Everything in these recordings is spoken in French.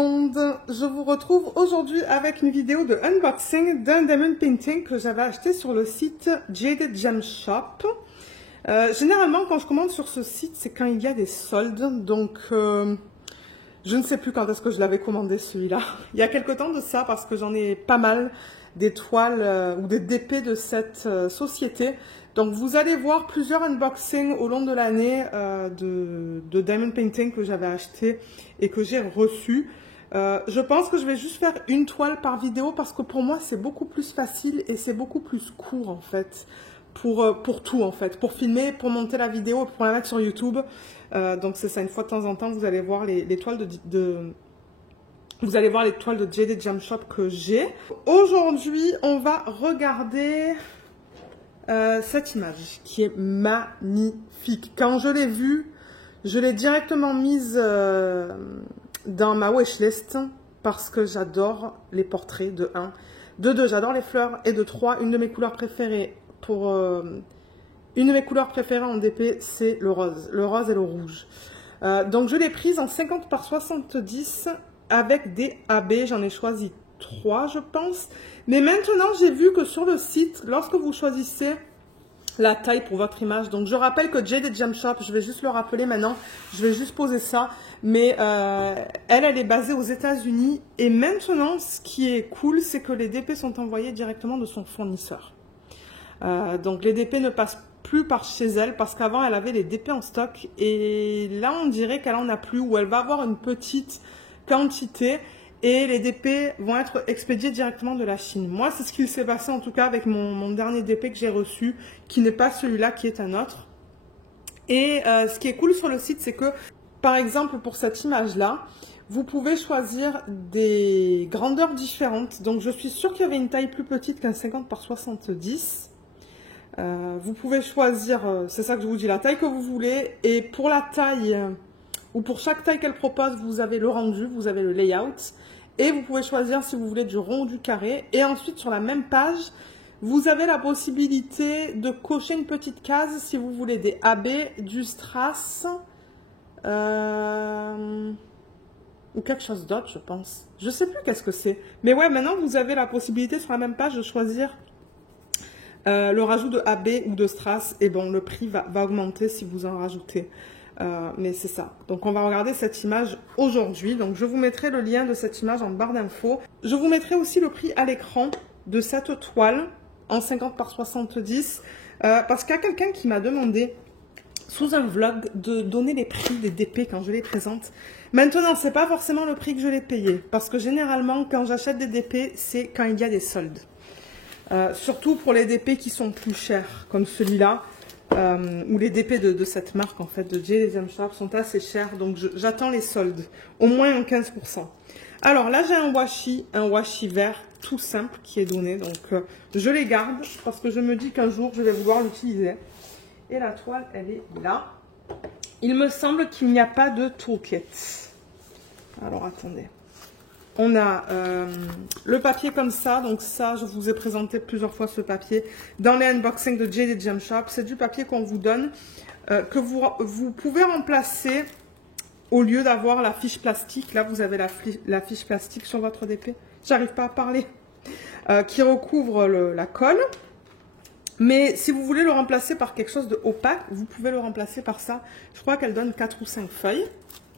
monde, je vous retrouve aujourd'hui avec une vidéo de unboxing d'un diamond painting que j'avais acheté sur le site Jaded Gem Shop. Généralement quand je commande sur ce site c'est quand il y a des soldes, donc je ne sais plus quand est-ce que je l'avais commandé celui-là. Il y a quelque temps de ça parce que j'en ai pas mal des toiles ou des DP de cette société. Donc vous allez voir plusieurs unboxings au long de l'année de diamond painting que j'avais acheté et que j'ai reçu. Je pense que je vais juste faire une toile par vidéo parce que pour moi c'est beaucoup plus facile et c'est beaucoup plus court en fait. Pour tout en fait, pour filmer, pour monter la vidéo, pour la mettre sur YouTube. Donc c'est ça, une fois de temps en temps vous allez voir les toiles vous allez voir les toiles de Jaded Gem Shop que j'ai. Aujourd'hui on va regarder cette image qui est magnifique. Quand je l'ai vue, je l'ai directement mise dans ma wishlist parce que j'adore les portraits de 1. De 2, j'adore les fleurs. Et de 3, une de mes couleurs préférées une de mes couleurs préférées en DP, c'est le rose. Le rose et le rouge. Donc je l'ai prise en 50 par 70 avec des AB. J'en ai choisi 3 je pense. Mais maintenant j'ai vu que sur le site, lorsque vous choisissez la taille pour votre image, donc je rappelle que Jaded Gem Shop, je vais juste le rappeler maintenant, je vais juste poser ça, mais elle est basée aux États-Unis et maintenant ce qui est cool c'est que les DP sont envoyés directement de son fournisseur. Donc les DP ne passent plus par chez elle parce qu'avant elle avait les DP en stock et là on dirait qu'elle en a plus ou elle va avoir une petite quantité et les DP vont être expédiés directement de la Chine. Moi c'est ce qui s'est passé en tout cas avec mon dernier DP que j'ai reçu qui n'est pas celui-là qui est un autre. Et ce qui est cool sur le site c'est que par exemple pour cette image là vous pouvez choisir des grandeurs différentes. Donc je suis sûre qu'il y avait une taille plus petite qu'un 50 par 70. Vous pouvez choisir, c'est ça que je vous dis, la taille que vous voulez. Et pour la taille, ou pour chaque taille qu'elle propose, vous avez le rendu, vous avez le layout. Et vous pouvez choisir si vous voulez du rond ou du carré. Et ensuite, sur la même page, vous avez la possibilité de cocher une petite case si vous voulez des AB, du strass, ou quelque chose d'autre, je pense. Je sais plus qu'est-ce que c'est. Mais ouais, maintenant, vous avez la possibilité sur la même page de choisir le rajout de AB ou de strass, et bon, le prix va augmenter si vous en rajoutez. Mais c'est ça. Donc, on va regarder cette image aujourd'hui. Donc, je vous mettrai le lien de cette image en barre d'infos. Je vous mettrai aussi le prix à l'écran de cette toile en 50 par 70. Parce qu'il y a quelqu'un qui m'a demandé sous un vlog de donner les prix des DP quand je les présente. Maintenant, c'est pas forcément le prix que je l'ai payé. Parce que généralement, quand j'achète des DP, c'est quand il y a des soldes. Surtout pour les DP qui sont plus chers, comme celui-là, ou les DP de cette marque, en fait, de Jaded Gem Shop, sont assez chers, donc j'attends les soldes, au moins en 15%. Alors là, j'ai un washi vert tout simple qui est donné, donc je les garde, parce que je me dis qu'un jour, je vais vouloir l'utiliser. Et la toile, elle est là. Il me semble qu'il n'y a pas de toolkit. Alors, attendez. On a le papier comme ça, donc ça je vous ai présenté plusieurs fois ce papier dans les unboxings de Jaded Gem Shop. C'est du papier qu'on vous donne, que vous pouvez remplacer au lieu d'avoir la fiche plastique. Là vous avez la fiche plastique sur votre DP, j'arrive pas à parler, qui recouvre la colle. Mais si vous voulez le remplacer par quelque chose de opaque, vous pouvez le remplacer par ça. Je crois qu'elle donne 4 ou 5 feuilles.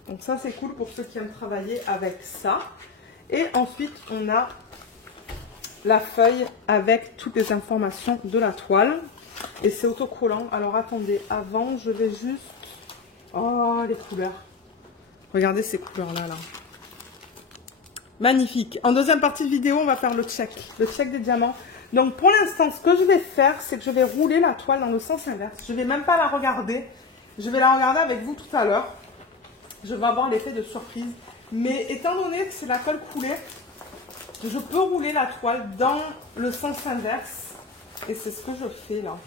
Donc ça c'est cool pour ceux qui aiment travailler avec ça. Et ensuite, on a la feuille avec toutes les informations de la toile. Et c'est autocollant. Alors, attendez, avant, je vais juste... Oh, les couleurs. Regardez ces couleurs-là, là. Magnifique. En deuxième partie de vidéo, on va faire le check des diamants. Donc, pour l'instant, ce que je vais faire, c'est que je vais rouler la toile dans le sens inverse. Je ne vais même pas la regarder. Je vais la regarder avec vous tout à l'heure. Je vais avoir l'effet de surprise. Mais étant donné que c'est la colle coulée, je peux rouler la toile dans le sens inverse. Et c'est ce que je fais là.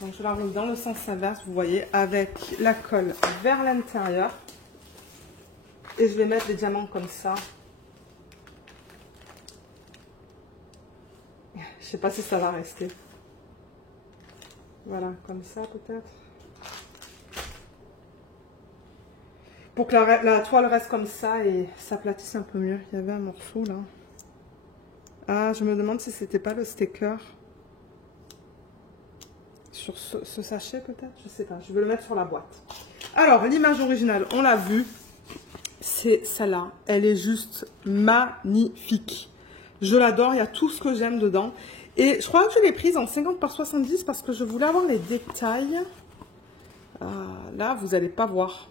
Donc je la roule dans le sens inverse, vous voyez, avec la colle vers l'intérieur. Et je vais mettre les diamants comme ça. Je ne sais pas si ça va rester. Voilà, comme ça peut-être. pour que la toile reste comme ça et s'aplatisse un peu mieux. Il y avait un morceau là. Ah, je me demande si c'était pas le sticker sur ce sachet peut-être, je sais pas. Je vais le mettre sur la boîte. Alors, l'image originale, on l'a vue. C'est celle-là. Elle est juste magnifique. Je l'adore, il y a tout ce que j'aime dedans. Et je crois que je l'ai prise en 50 par 70 parce que je voulais avoir les détails. Là, vous n'allez pas voir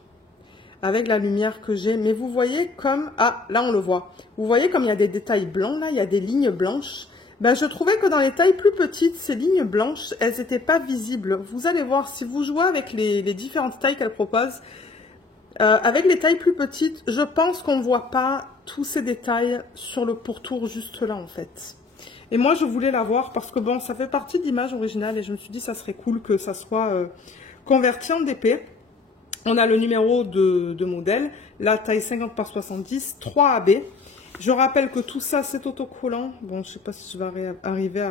avec la lumière que j'ai. Mais vous voyez comme... Ah, là, on le voit. Vous voyez comme il y a des détails blancs, là, il y a des lignes blanches. Ben, je trouvais que dans les tailles plus petites, ces lignes blanches, elles n'étaient pas visibles. Vous allez voir, si vous jouez avec les différentes tailles qu'elle propose, avec les tailles plus petites, je pense qu'on ne voit pas tous ces détails sur le pourtour juste là, en fait. Et moi, je voulais l'avoir parce que, bon, ça fait partie de l'image originale et je me suis dit, ça serait cool que ça soit converti en DP. On a le numéro de modèle, la taille 50 par 70, 3 AB. Je rappelle que tout ça, c'est autocollant. Bon, je ne sais pas si je vais arriver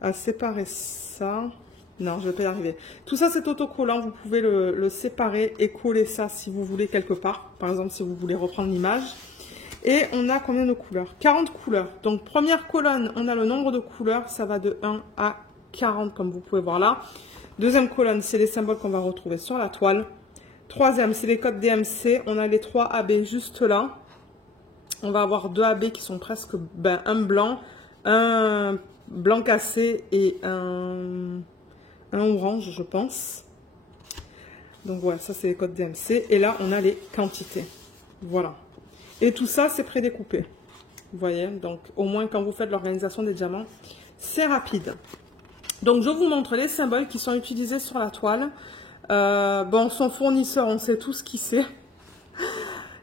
à séparer ça. Non, je ne vais pas y arriver. Tout ça, c'est autocollant. Vous pouvez le séparer et coller ça si vous voulez quelque part. Par exemple, si vous voulez reprendre l'image. Et on a combien de couleurs? 40 couleurs. Donc, première colonne, on a le nombre de couleurs. Ça va de 1 à 40, comme vous pouvez voir là. Deuxième colonne, c'est les symboles qu'on va retrouver sur la toile. Troisième, c'est les codes DMC. On a les 3 AB juste là. On va avoir 2 AB qui sont presque un blanc cassé et un orange, je pense. Donc voilà, ça c'est les codes DMC. Et là, on a les quantités. Voilà. Et tout ça, c'est prédécoupé. Vous voyez, donc au moins quand vous faites l'organisation des diamants, c'est rapide. Donc je vous montre les symboles qui sont utilisés sur la toile. Bon, son fournisseur, on sait tous qui c'est.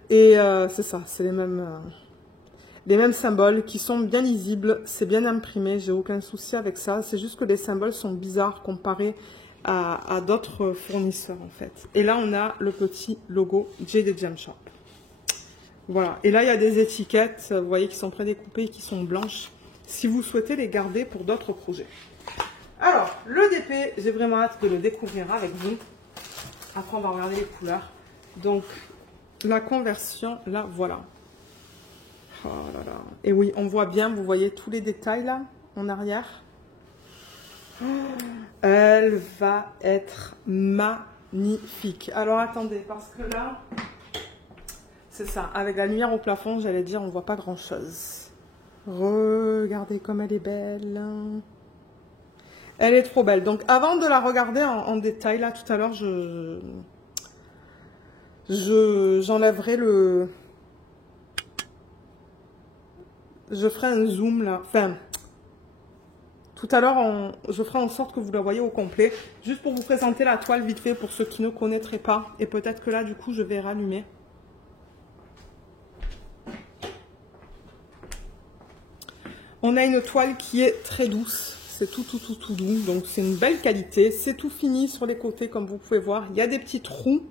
Et c'est ça, c'est les mêmes symboles qui sont bien lisibles. C'est bien imprimé, j'ai aucun souci avec ça. C'est juste que les symboles sont bizarres comparés à d'autres fournisseurs en fait. Et là, on a le petit logo Jaded Gem Shop. Voilà, et là il y a des étiquettes, vous voyez, qui sont prédécoupées, qui sont blanches, si vous souhaitez les garder pour d'autres projets. Alors, le DP, j'ai vraiment hâte de le découvrir avec vous. Après, on va regarder les couleurs. Donc, la conversion, là, voilà. Oh là là. Et oui, on voit bien, vous voyez tous les détails là, en arrière. Oh, elle va être magnifique. Alors, attendez, parce que là... C'est ça, avec la lumière au plafond, j'allais dire, on ne voit pas grand-chose. Regardez comme elle est belle. Elle est trop belle. Donc, avant de la regarder en détail, là, tout à l'heure, j'enlèverai le... Je ferai un zoom, là. Enfin, tout à l'heure, je ferai en sorte que vous la voyez au complet. Juste pour vous présenter la toile vite fait, pour ceux qui ne connaîtraient pas. Et peut-être que là, du coup, je vais rallumer. On a une toile qui est très douce, c'est tout doux, donc c'est une belle qualité. C'est tout fini sur les côtés comme vous pouvez voir, il y a des petits trous.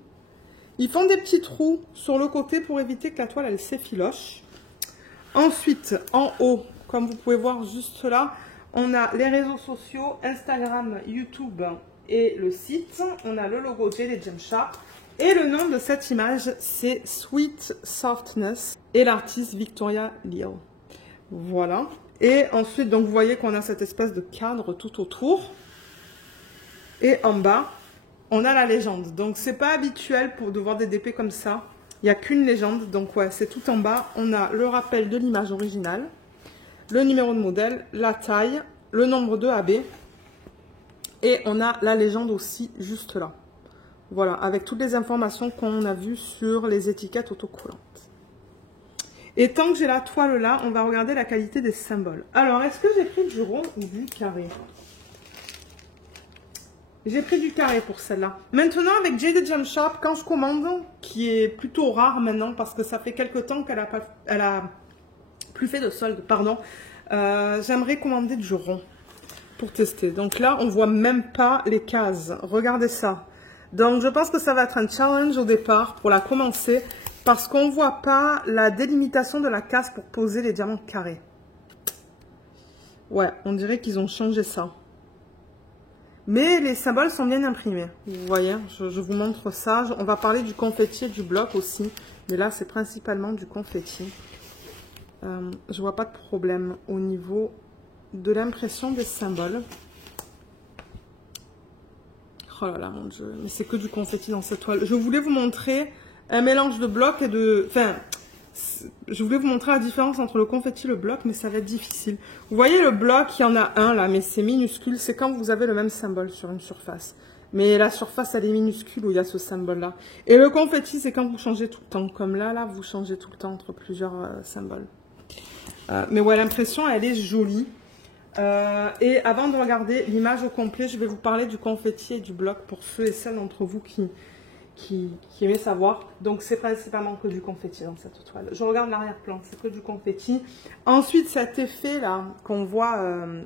Ils font des petits trous sur le côté pour éviter que la toile elle s'effiloche. Ensuite, en haut, comme vous pouvez voir juste là, on a les réseaux sociaux, Instagram, YouTube et le site. On a le logo Jaded Gem Shop. Et le nom de cette image, c'est Sweet Softness et l'artiste Victoria Leal. Voilà. Et ensuite, donc vous voyez qu'on a cette espèce de cadre tout autour. Et en bas, on a la légende. Donc c'est pas habituel de voir des DP comme ça. Il n'y a qu'une légende. Donc ouais, c'est tout en bas. On a le rappel de l'image originale, le numéro de modèle, la taille, le nombre de AB. Et on a la légende aussi juste là. Voilà, avec toutes les informations qu'on a vues sur les étiquettes autocollantes. Et tant que j'ai la toile là, on va regarder la qualité des symboles. Alors, est-ce que j'ai pris du rond ou du carré? J'ai pris du carré pour celle-là. Maintenant, avec Jaded Gem Shop, quand je commande, qui est plutôt rare maintenant, parce que ça fait quelques temps qu'elle a plus fait de solde, pardon, j'aimerais commander du rond pour tester. Donc là, on voit même pas les cases. Regardez ça. Donc, je pense que ça va être un challenge au départ pour la commencer. Parce qu'on ne voit pas la délimitation de la case pour poser les diamants carrés. Ouais, on dirait qu'ils ont changé ça. Mais les symboles sont bien imprimés. Vous voyez, je vous montre ça. On va parler du confetti et du bloc aussi. Mais là, c'est principalement du confetti. Je vois pas de problème au niveau de l'impression des symboles. Oh là là, mon Dieu. Mais c'est que du confetti dans cette toile. Je voulais vous montrer un mélange de bloc et de... Enfin, je voulais vous montrer la différence entre le confetti et le bloc, mais ça va être difficile. Vous voyez le bloc, il y en a un là, mais c'est minuscule. C'est quand vous avez le même symbole sur une surface. Mais la surface, elle est minuscule où il y a ce symbole-là. Et le confetti, c'est quand vous changez tout le temps. Comme là, vous changez tout le temps entre plusieurs symboles. Mais ouais, l'impression, elle est jolie. Et avant de regarder l'image au complet, je vais vous parler du confetti et du bloc pour ceux et celles d'entre vous qui aimaient savoir. Donc, c'est principalement que du confetti dans cette toile. Je regarde l'arrière-plan, c'est que du confetti. Ensuite, cet effet-là qu'on voit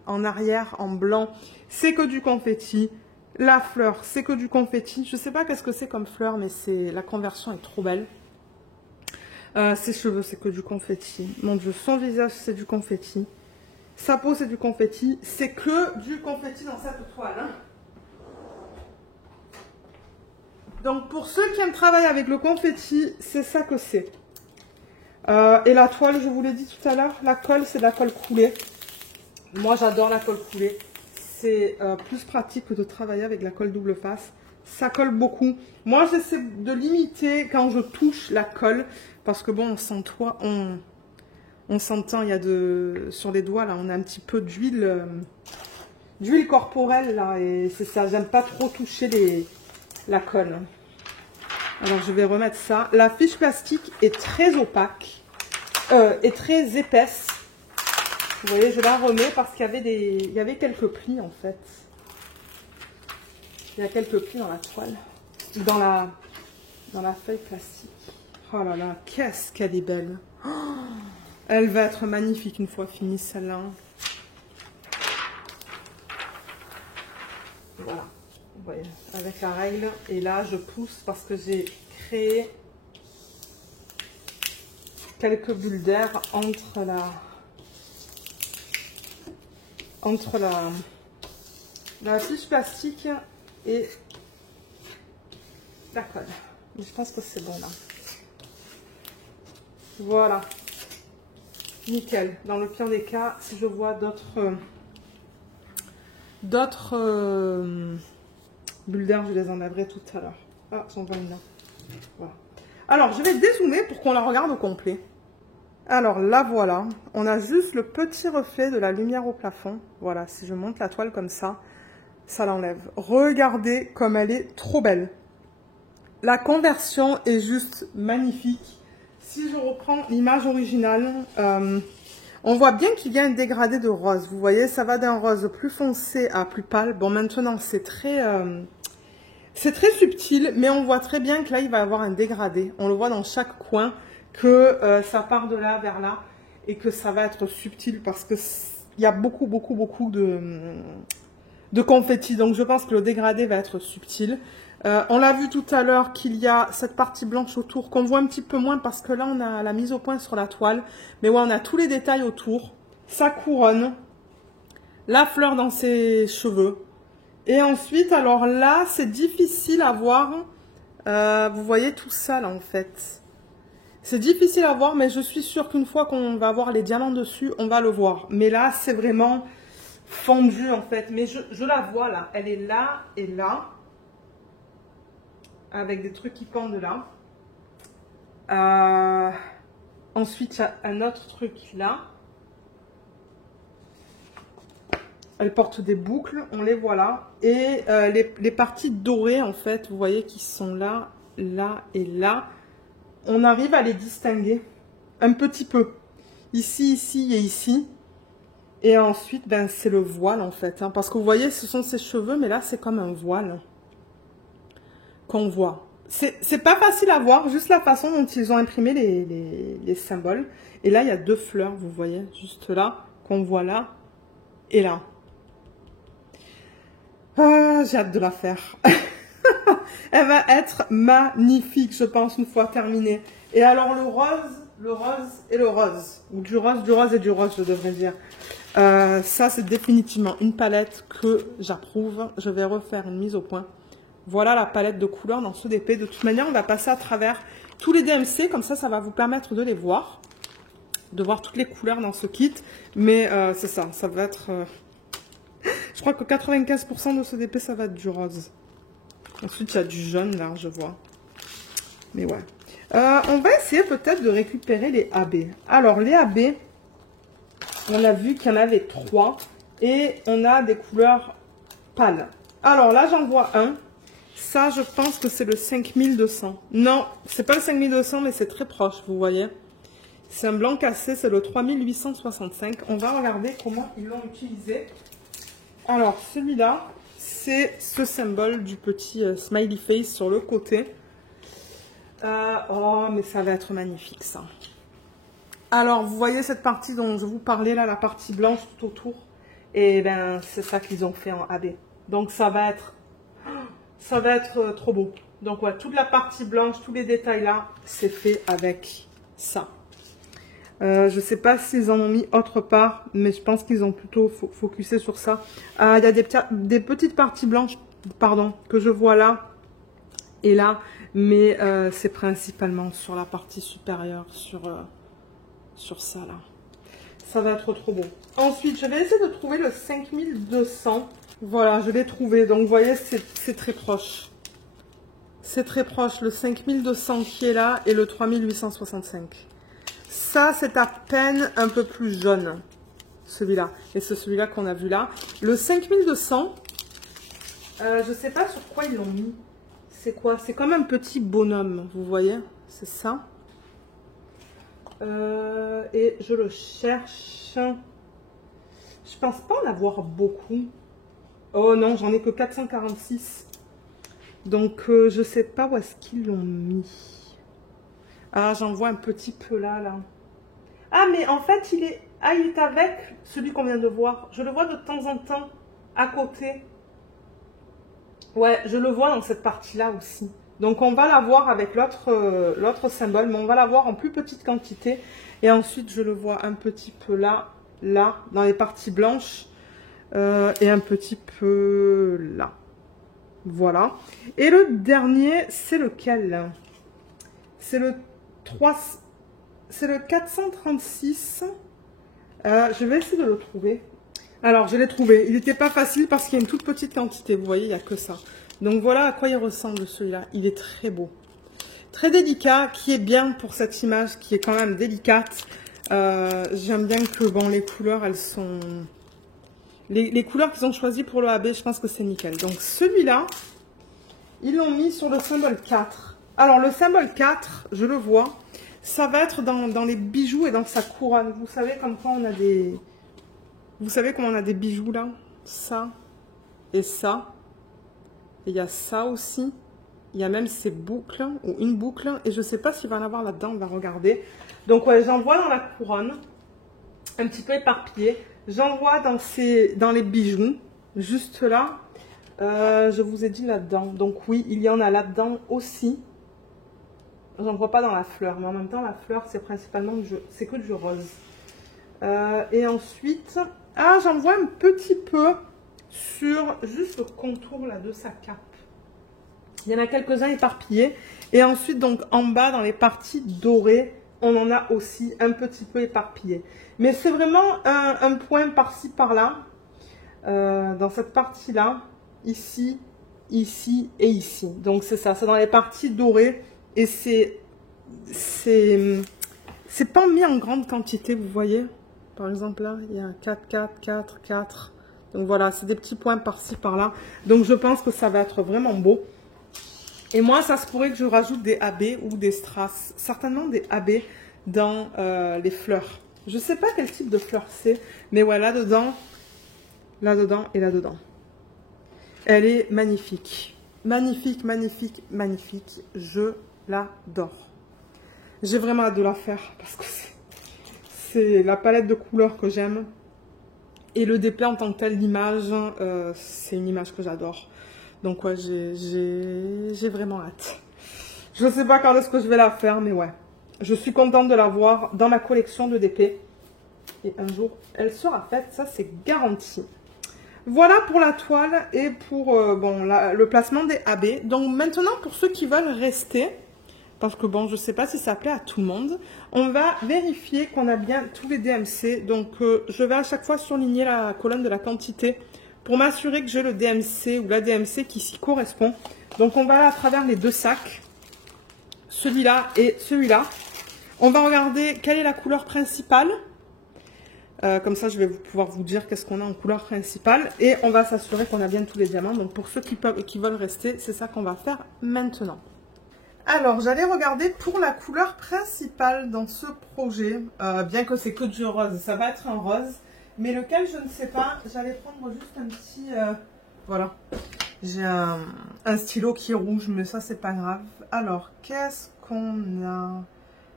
en arrière, en blanc, c'est que du confetti. La fleur, c'est que du confetti. Je ne sais pas qu'est-ce que c'est comme fleur, mais la conversion est trop belle. Ses cheveux, c'est que du confetti. Mon Dieu, son visage, c'est du confetti. Sa peau, c'est du confetti. C'est que du confetti dans cette toile. Hein. Donc, pour ceux qui aiment travailler avec le confetti, c'est ça que c'est. Et la toile, je vous l'ai dit tout à l'heure, la colle, c'est de la colle coulée. Moi, j'adore la colle coulée. C'est plus pratique que de travailler avec la colle double face. Ça colle beaucoup. Moi, j'essaie de limiter quand je touche la colle. Parce que bon, on s'entend, il y a sur les doigts, là, on a un petit peu d'huile corporelle, là. Et c'est ça, j'aime pas trop toucher la colle. Alors, je vais remettre ça. La fiche plastique est très opaque. Et très épaisse. Vous voyez, je la remets parce qu'il y avait quelques plis en fait. Il y a quelques plis dans la toile. Dans la feuille plastique. Oh là là, qu'est-ce qu'elle est belle. Oh, elle va être magnifique une fois finie celle-là. Voilà. Vous voyez, avec la règle. Et là, je pousse parce que j'ai créé quelques bulles d'air entre la fiche plastique et la colle. Mais je pense que c'est bon là. Voilà. Nickel. Dans le pire des cas, si je vois d'autres bulles d'air, je les enlèverai tout à l'heure. Ah, j'en vois une là. Voilà. Alors, je vais dézoomer pour qu'on la regarde au complet. Alors là, voilà, on a juste le petit reflet de la lumière au plafond. Voilà, si je monte la toile comme ça, ça l'enlève. Regardez comme elle est trop belle. La conversion est juste magnifique. Si je reprends l'image originale, on voit bien qu'il y a un dégradé de rose. Vous voyez, ça va d'un rose plus foncé à plus pâle. Bon, maintenant, c'est très subtil, mais on voit très bien que là, il va y avoir un dégradé. On le voit dans chaque coin. Que ça part de là vers là et que ça va être subtil parce que il y a beaucoup de confetti, donc je pense que le dégradé va être subtil. On l'a vu tout à l'heure qu'il y a cette partie blanche autour qu'on voit un petit peu moins parce que là on a la mise au point sur la toile, mais ouais, on a tous les détails autour, sa couronne, la fleur dans ses cheveux et ensuite alors là c'est difficile à voir, vous voyez tout ça là en fait. C'est difficile à voir, mais je suis sûre qu'une fois qu'on va voir les diamants dessus, on va le voir. Mais là, c'est vraiment fondu, en fait. Mais je la vois, là. Elle est là et là. Avec des trucs qui pendent là. Ensuite, il y a un autre truc là. Elle porte des boucles, on les voit là. Et les parties dorées, en fait, vous voyez, qui sont là, là et là. On arrive à les distinguer un petit peu. Ici, ici et ici. Et ensuite, ben, c'est le voile en fait. Hein, parce que vous voyez, ce sont ses cheveux, mais là, c'est comme un voile qu'on voit. C'est pas facile à voir, juste la façon dont ils ont imprimé les symboles. Et là, il y a deux fleurs, vous voyez, juste là, qu'on voit là et là. J'ai hâte de la faire. Elle va être magnifique, je pense, une fois terminée. Et alors, le rose et le rose. Ou du rose et du rose, je devrais dire. Ça, c'est définitivement une palette que j'approuve. Je vais refaire une mise au point. Voilà la palette de couleurs dans ce DP. De toute manière, on va passer à travers tous les DMC. Comme ça va vous permettre de les voir. De voir toutes les couleurs dans ce kit. Mais c'est ça, ça va être... je crois que 95% de ce DP, ça va être du rose. Ensuite, il y a du jaune, là, je vois. Mais ouais. On va essayer peut-être de récupérer les AB. Alors, les AB, on a vu qu'il y en avait 3. Et on a des couleurs pâles. Alors là, j'en vois un. Ça, je pense que c'est le 5200. Non, c'est pas le 5200, mais c'est très proche, vous voyez. C'est un blanc cassé, c'est le 3865. On va regarder comment ils l'ont utilisé. Alors, celui-là, c'est ce symbole du petit smiley face sur le côté. Oh, mais ça va être magnifique, ça. Alors, vous voyez cette partie dont je vous parlais, là, la partie blanche tout autour. Et ben, c'est ça qu'ils ont fait en AB. Donc, ça va être trop beau. Donc, ouais, toute la partie blanche, tous les détails là, c'est fait avec ça. Je sais pas s'ils en ont mis autre part, mais je pense qu'ils ont plutôt focusé sur ça. Il y a des petites parties blanches, pardon, que je vois là et là, mais c'est principalement sur la partie supérieure, sur ça là. Ça va être trop beau. Ensuite, je vais essayer de trouver le 5200. Voilà, je l'ai trouvé. Donc, vous voyez, c'est très proche. C'est très proche, le 5200 qui est là et le 3865. Ça, c'est à peine un peu plus jaune, celui-là. Et c'est celui-là qu'on a vu là. Le 5200, je ne sais pas sur quoi ils l'ont mis. C'est quoi? C'est comme un petit bonhomme, vous voyez? C'est ça. Et je le cherche. Je pense pas en avoir beaucoup. Oh non, j'en ai que 446. Donc, je sais pas où est-ce qu'ils l'ont mis. Ah, j'en vois un petit peu là. Ah, mais en fait, il est avec celui qu'on vient de voir. Je le vois de temps en temps à côté. Ouais, je le vois dans cette partie-là aussi. Donc, on va l'avoir avec l'autre symbole, mais on va l'avoir en plus petite quantité. Et ensuite, je le vois un petit peu là, dans les parties blanches. Et un petit peu là. Voilà. Et le dernier, c'est lequel? C'est le 436. Je vais essayer de le trouver. Alors, je l'ai trouvé. Il n'était pas facile parce qu'il y a une toute petite quantité. Vous voyez, il n'y a que ça. Donc, voilà à quoi il ressemble celui-là. Il est très beau. Très délicat, qui est bien pour cette image, qui est quand même délicate. J'aime bien que, bon, les couleurs, elles sont... Les couleurs qu'ils ont choisies pour le AB, je pense que c'est nickel. Donc, celui-là, ils l'ont mis sur le symbole 4. Alors, le symbole 4, je le vois, ça va être dans les bijoux et dans sa couronne. Vous savez comme quoi on a des... Vous savez comment on a des bijoux là? Ça et ça. Et il y a ça aussi. Il y a même ces boucles ou une boucle. Et je ne sais pas s'il va en avoir là-dedans, on va regarder. Donc, ouais, j'en vois dans la couronne, un petit peu éparpillé. J'en vois dans les bijoux, juste là. Je vous ai dit là-dedans. Donc, oui, il y en a là-dedans aussi. J'en vois pas dans la fleur, mais en même temps, la fleur, c'est principalement c'est que du rose. Et ensuite, j'en vois un petit peu sur juste le contour là, de sa cape. Il y en a quelques-uns éparpillés. Et ensuite, donc, en bas, dans les parties dorées, on en a aussi un petit peu éparpillé. Mais c'est vraiment un point par-ci, par-là. Dans cette partie-là, ici, ici et ici. Donc, c'est ça. C'est dans les parties dorées. Et c'est pas mis en grande quantité, vous voyez. Par exemple, là, il y a 4, 4, 4, 4. Donc, voilà, c'est des petits points par-ci, par-là. Donc, je pense que ça va être vraiment beau. Et moi, ça se pourrait que je rajoute des AB ou des strass. Certainement des AB dans les fleurs. Je sais pas quel type de fleurs c'est. Mais ouais, là-dedans et là-dedans. Elle est magnifique. Magnifique, magnifique, magnifique. Je l'adore. J'ai vraiment hâte de la faire parce que c'est la palette de couleurs que j'aime. Et le DP en tant que tel, l'image, c'est une image que j'adore. Donc ouais, j'ai vraiment hâte. Je ne sais pas quand est-ce que je vais la faire, mais ouais. Je suis contente de la voir dans ma collection de DP. et un jour elle sera faite, ça c'est garanti. Voilà pour la toile et pour le placement des AB. Donc maintenant pour ceux qui veulent rester, parce que bon je sais pas si ça plaît à tout le monde, on va vérifier qu'on a bien tous les DMC. Donc je vais à chaque fois surligner la colonne de la quantité pour m'assurer que j'ai le DMC ou la DMC qui s'y correspond. Donc on va aller à travers les deux sacs, celui-là et celui-là. On va regarder quelle est la couleur principale. Comme ça, je vais pouvoir vous dire qu'est-ce qu'on a en couleur principale. Et on va s'assurer qu'on a bien tous les diamants. Donc, pour ceux qui veulent rester, c'est ça qu'on va faire maintenant. Alors, j'allais regarder pour la couleur principale dans ce projet. Bien que c'est que du rose, ça va être un rose. Mais lequel, je ne sais pas. J'allais prendre juste un petit... voilà. J'ai un stylo qui est rouge, mais ça, c'est pas grave. Alors, qu'est-ce qu'on a ?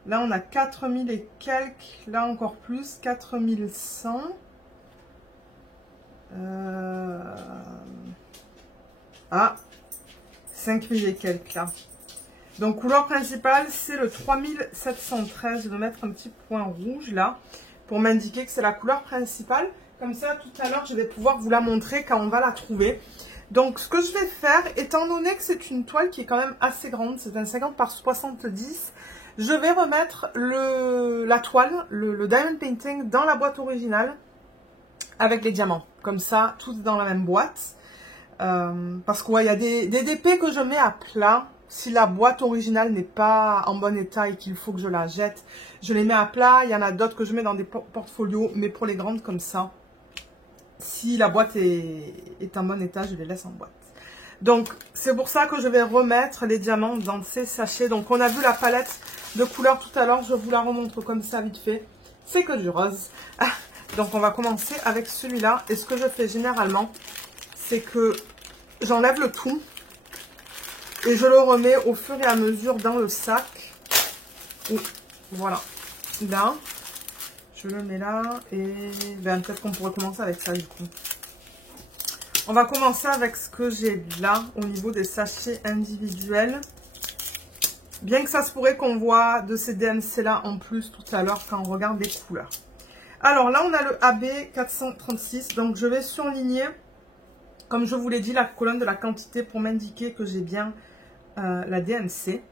Là, on a 4000 et quelques. Là, encore plus. 4100. Ah, 5000 et quelques, là. Donc, couleur principale, c'est le 3713. Je vais mettre un petit point rouge, là, pour m'indiquer que c'est la couleur principale. Comme ça, tout à l'heure, je vais pouvoir vous la montrer quand on va la trouver. Donc, ce que je vais faire, étant donné que c'est une toile qui est quand même assez grande, c'est un 50 par 70, je vais remettre la toile, le diamond painting, dans la boîte originale avec les diamants. Comme ça, tous dans la même boîte. Parce qu'il y a des DP que je mets à plat. Si la boîte originale n'est pas en bon état et qu'il faut que je la jette, je les mets à plat. Il y en a d'autres que je mets dans des portfolios, mais pour les grandes comme ça. Si la boîte est en bon état, je les laisse en boîte. Donc, c'est pour ça que je vais remettre les diamants dans ces sachets. Donc, on a vu la palette de couleurs tout à l'heure. Je vous la remontre comme ça, vite fait. C'est que du rose. Donc, on va commencer avec celui-là. Et ce que je fais généralement, c'est que j'enlève le tout. Et je le remets au fur et à mesure dans le sac. Voilà. Là. Je le mets là. Et peut-être qu'on pourrait commencer avec ça, du coup. On va commencer avec ce que j'ai là, au niveau des sachets individuels. Bien que ça se pourrait qu'on voit de ces DMC là en plus tout à l'heure quand on regarde les couleurs. Alors là, on a le AB 436. Donc, je vais surligner, comme je vous l'ai dit, la colonne de la quantité pour m'indiquer que j'ai bien la DMC.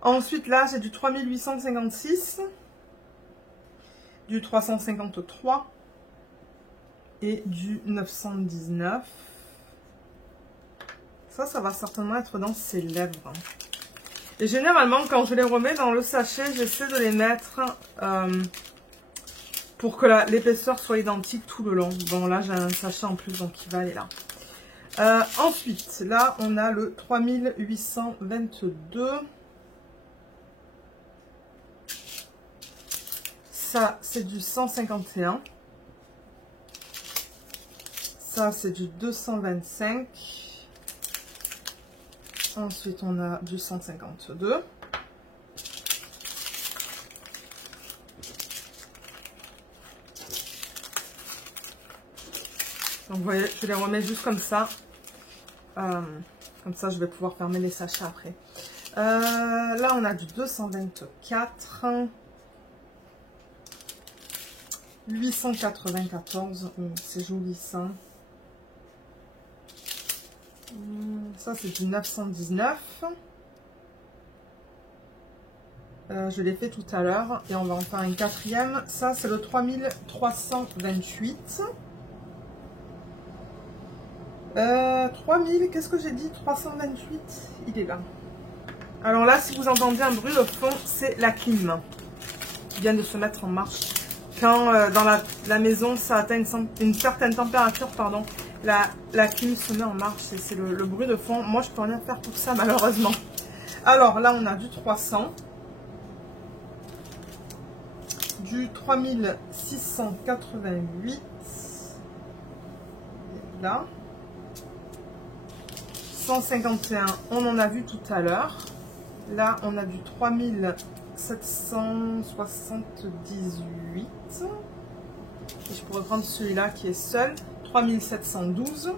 Ensuite, là, j'ai du 3856, du 353 et du 919. Ça va certainement être dans ses lèvres. Et généralement, quand je les remets dans le sachet, j'essaie de les mettre pour que l'épaisseur soit identique tout le long. Bon, là, j'ai un sachet en plus, donc il va aller là. Ensuite, là, on a le 3822. Ça, c'est du 151. Ça, c'est du 225. Ensuite, on a du 152. Donc, vous voyez, je les remets juste comme ça. Comme ça, je vais pouvoir fermer les sachets après. Là, on a du 224. 894. C'est joli, ça. Ça, c'est du 919. Je l'ai fait tout à l'heure. Et on va en faire un quatrième. Ça, c'est le 3328. 3000, qu'est-ce que j'ai dit? 328, il est là. Alors là, si vous entendez un bruit de fond, c'est la clim qui vient de se mettre en marche. Quand dans la maison, ça atteint une certaine température, pardon, la clim se met en marche et c'est le bruit de fond. Moi, je peux rien faire pour ça, malheureusement. Alors là, on a du 300, du 3688, là. 151, on en a vu tout à l'heure. Là, on a du 3778. Et je pourrais prendre celui-là qui est seul. 3712.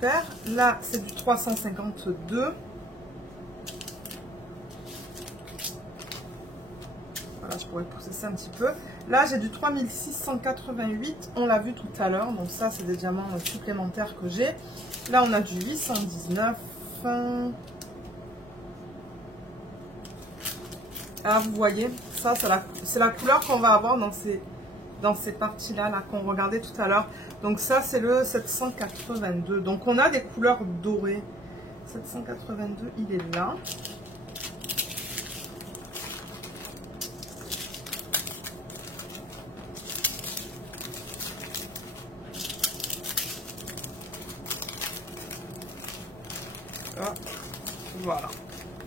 super. Là, c'est du 352. Voilà, je pourrais pousser ça un petit peu. Là, j'ai du 3688. On l'a vu tout à l'heure. Donc ça, c'est des diamants supplémentaires que j'ai. Là, on a du 819. Ah, vous voyez, ça, c'est la couleur qu'on va avoir dans ces parties-là là, qu'on regardait tout à l'heure. Donc ça, c'est le 782. Donc on a des couleurs dorées. 782, il est là. Hop, voilà.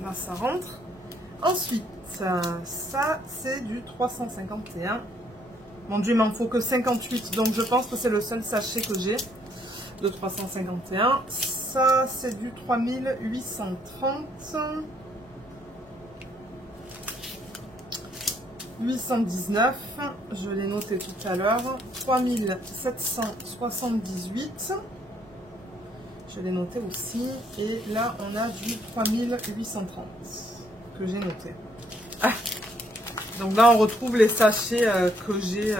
Là, ça rentre. Ensuite, ça, c'est du 351. Mon Dieu, il m'en faut que 58. Donc, je pense que c'est le seul sachet que j'ai de 351. Ça, c'est du 3830. 819. Je l'ai noté tout à l'heure. 3778. Je l'ai noté aussi. Et là, on a du 3830 que j'ai noté. Ah. Donc là, on retrouve les sachets que j'ai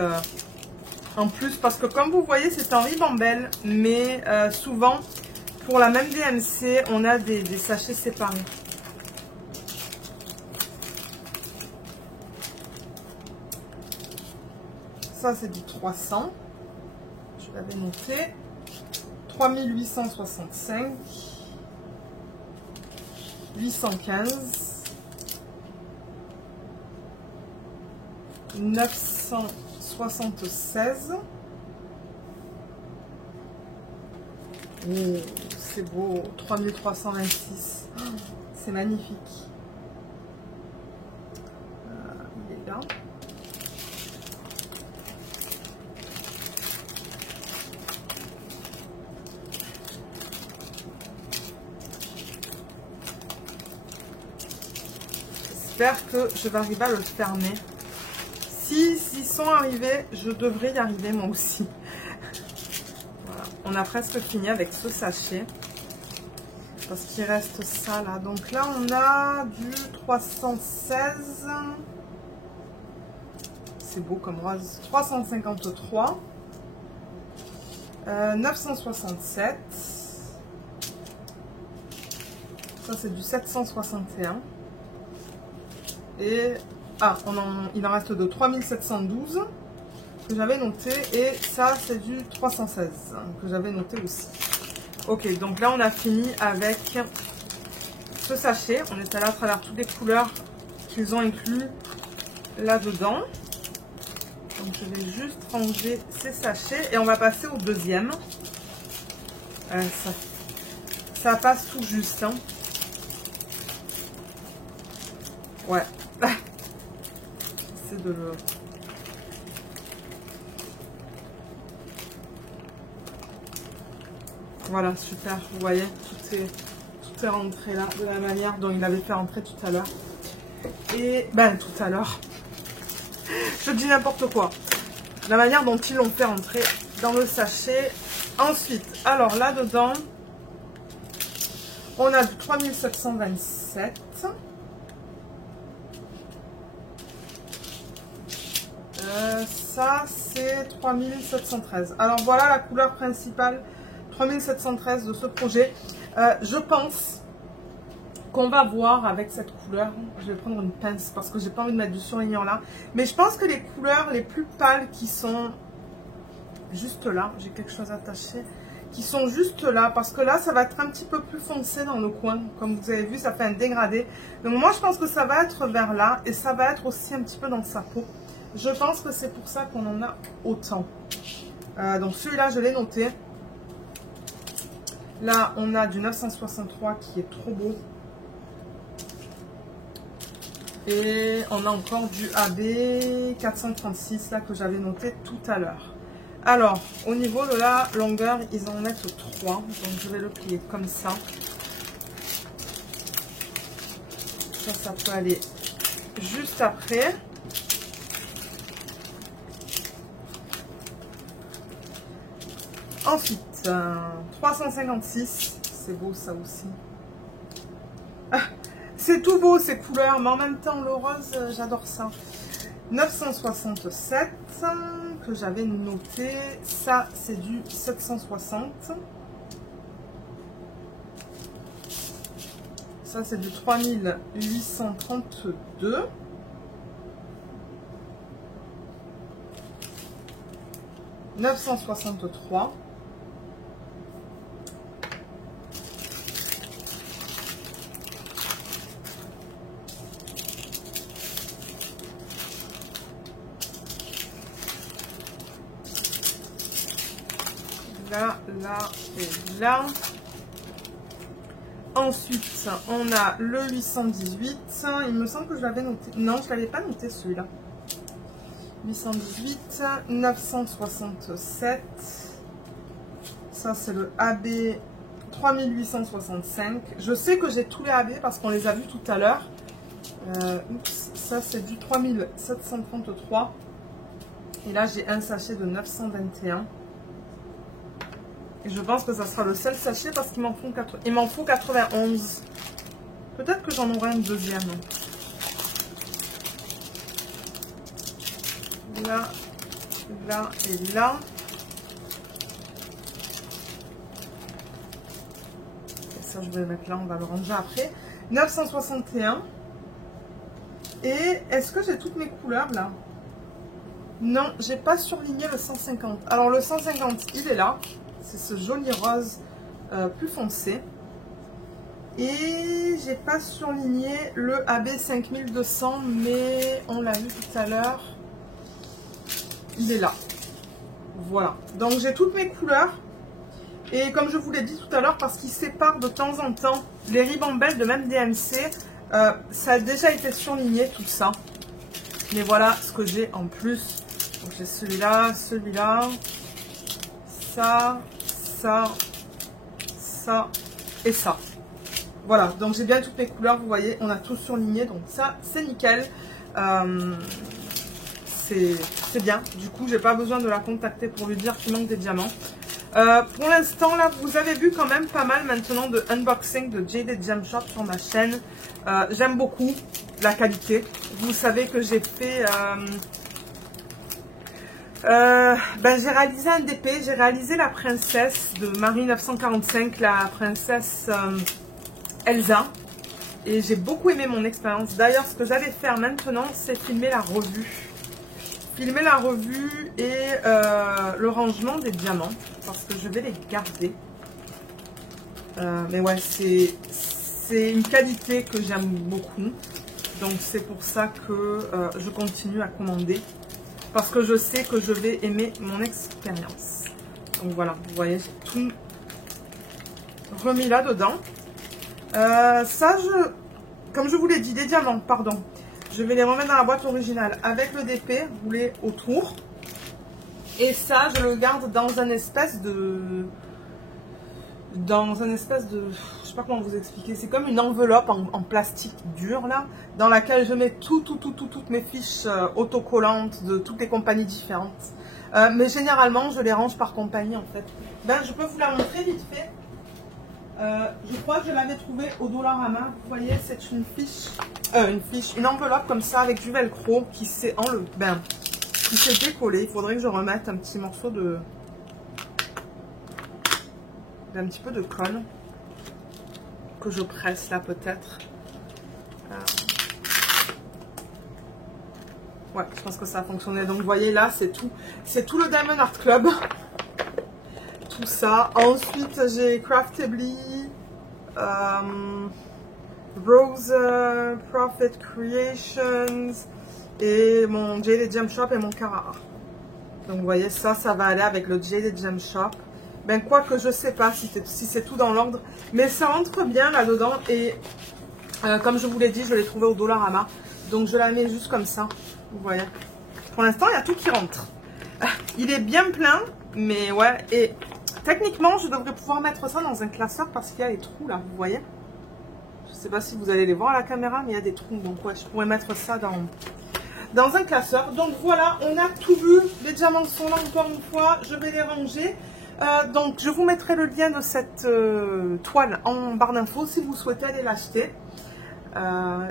en plus. Parce que comme vous voyez, c'est en ribambelle. Mais souvent, pour la même DMC, on a des sachets séparés. Ça, c'est du 300. Je l'avais noté. 3865. 815. 976. Oh, c'est beau. 3326. Oh, c'est magnifique. Il est là. J'espère que je vais arriver à le fermer. S'ils sont arrivés, je devrais y arriver moi aussi. Voilà. On a presque fini avec ce sachet. Parce qu'il reste ça là. Donc là, on a du 316. C'est beau comme rose. 353. 967. Ça, c'est du 761. Et... ah, il en reste de 3712 que j'avais noté. Et ça, c'est du 316 que j'avais noté aussi. Ok, donc là, on a fini avec ce sachet. On est allé à travers toutes les couleurs qu'ils ont inclus là-dedans. Donc, je vais juste ranger ces sachets. Et on va passer au deuxième. Ça passe tout juste. Hein. Ouais. C'est de le... Voilà, super. Vous voyez, tout est rentré là, de la manière dont il l'avait fait rentrer tout à l'heure. Et, ben, tout à l'heure. Je dis n'importe quoi. La manière dont ils l'ont fait rentrer dans le sachet. Ensuite, alors là-dedans, on a du 3727. Ça, c'est 3713. Alors, voilà la couleur principale 3713 de ce projet. Je pense qu'on va voir avec cette couleur. Je vais prendre une pince parce que j'ai pas envie de mettre du surlignant là. Mais je pense que les couleurs les plus pâles qui sont juste là, j'ai quelque chose attaché, qui sont juste là, parce que là, ça va être un petit peu plus foncé dans le coin. Comme vous avez vu, ça fait un dégradé. Donc moi, je pense que ça va être vers là et ça va être aussi un petit peu dans sa peau. Je pense que c'est pour ça qu'on en a autant. Donc celui-là, je l'ai noté. Là, on a du 963 qui est trop beau. Et on a encore du AB 436 là que j'avais noté tout à l'heure. Alors, au niveau de la longueur, ils en mettent 3. Donc je vais le plier comme ça. Ça peut aller juste après. Ensuite, 356. C'est beau ça aussi. C'est tout beau ces couleurs, mais en même temps le rose, j'adore ça. 967 que j'avais noté. Ça, c'est du 760. Ça, c'est du 3832. « 963. Là, là et là. Ensuite, on a le 818. Il me semble que je l'avais noté. Non, je ne l'avais pas noté celui-là. 818, 967. Ça, c'est le AB 3865. Je sais que j'ai tous les AB parce qu'on les a vus tout à l'heure. Oups, ça, c'est du 3733. Et là, j'ai un sachet de 921. Et je pense que ça sera le seul sachet parce qu'il m'en faut 91. Peut-être que j'en aurai un deuxième. Là, là et là. Et ça, je vais le mettre là, on va le ranger après. 961. Et est-ce que j'ai toutes mes couleurs là? Non, j'ai pas surligné le 150. Alors le 150, il est là. C'est ce joli rose plus foncé. Et j'ai pas surligné le AB 5200, mais on l'a vu tout à l'heure. Il est là. Voilà. Donc j'ai toutes mes couleurs. Et comme je vous l'ai dit tout à l'heure, parce qu'ils séparent de temps en temps les ribambelles de même DMC, ça a déjà été surligné tout ça. Mais voilà ce que j'ai en plus. Donc j'ai celui-là, celui-là, ça, ça, ça et ça. Voilà, donc j'ai bien toutes mes couleurs, vous voyez, on a tout surligné, donc ça c'est nickel. C'est bien, du coup j'ai pas besoin de la contacter pour lui dire qu'il manque des diamants. Pour l'instant là, vous avez vu quand même pas mal maintenant de unboxing de Jaded Gem Shop sur ma chaîne. J'aime beaucoup la qualité. Vous savez que j'ai fait... j'ai réalisé un DP, j'ai réalisé la princesse de Marie 945, la princesse Elsa. Et j'ai beaucoup aimé mon expérience. D'ailleurs, ce que j'allais faire maintenant, c'est filmer la revue. Filmer la revue et le rangement des diamants. Parce que je vais les garder. Mais ouais, c'est une qualité que j'aime beaucoup. Donc c'est pour ça que je continue à commander. Parce que je sais que je vais aimer mon expérience. Donc voilà, vous voyez, j'ai tout remis là-dedans. Ça, comme je vous l'ai dit, des diamants, pardon. Je vais les remettre dans la boîte originale avec le DP roulé autour. Et ça, je le garde dans un espèce de... je sais pas comment vous expliquer, c'est comme une enveloppe en plastique dur là, dans laquelle je mets toutes mes fiches autocollantes de toutes les compagnies différentes. Mais généralement, je les range par compagnie en fait. Je peux vous la montrer vite fait. Je crois que je l'avais trouvée au Dollarama. Vous voyez, c'est une enveloppe comme ça avec du velcro qui s'est qui s'est décollé. Il faudrait que je remette un petit morceau un petit peu de colle que je presse là peut-être. Ouais, je pense que ça a fonctionné. Donc vous voyez là, c'est tout le Diamond Art Club. Tout ça. Ensuite, j'ai Craftably, Rose Profit Creations et mon Jaded Gem Shop et mon Carrara. Donc vous voyez, ça va aller avec le Jaded Gem Shop. Quoique je sais pas si c'est tout dans l'ordre, mais ça entre bien là-dedans. Et comme je vous l'ai dit, je l'ai trouvé au Dollarama. Donc je la mets juste comme ça. Vous voyez. Pour l'instant, il y a tout qui rentre. Il est bien plein, mais ouais. Et techniquement, je devrais pouvoir mettre ça dans un classeur parce qu'il y a les trous là, vous voyez. Je sais pas si vous allez les voir à la caméra, mais il y a des trous. Donc ouais, je pourrais mettre ça dans un classeur. Donc voilà, on a tout vu. Les diamants sont là encore une fois. Je vais les ranger. Donc je vous mettrai le lien de cette toile en barre d'infos si vous souhaitez aller l'acheter.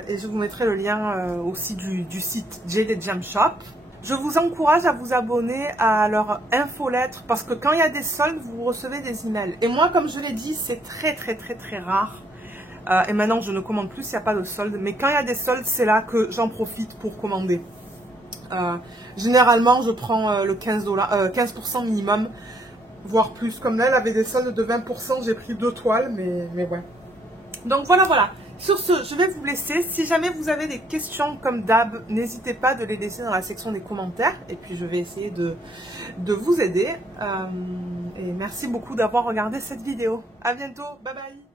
Et je vous mettrai le lien aussi du site Jaded Gem Shop. Je vous encourage à vous abonner à leur infolettre parce que quand il y a des soldes, vous recevez des emails. Et moi, comme je l'ai dit, c'est très rare. Et maintenant, je ne commande plus s'il n'y a pas de solde. Mais quand il y a des soldes, c'est là que j'en profite pour commander. Généralement, je prends le 15% minimum, voire plus. Comme là, elle avait des soldes de 20%, j'ai pris 2 toiles, mais ouais. Donc voilà. Sur ce, je vais vous laisser. Si jamais vous avez des questions comme d'hab, n'hésitez pas de les laisser dans la section des commentaires. Et puis, je vais essayer de vous aider. Et merci beaucoup d'avoir regardé cette vidéo. À bientôt. Bye bye.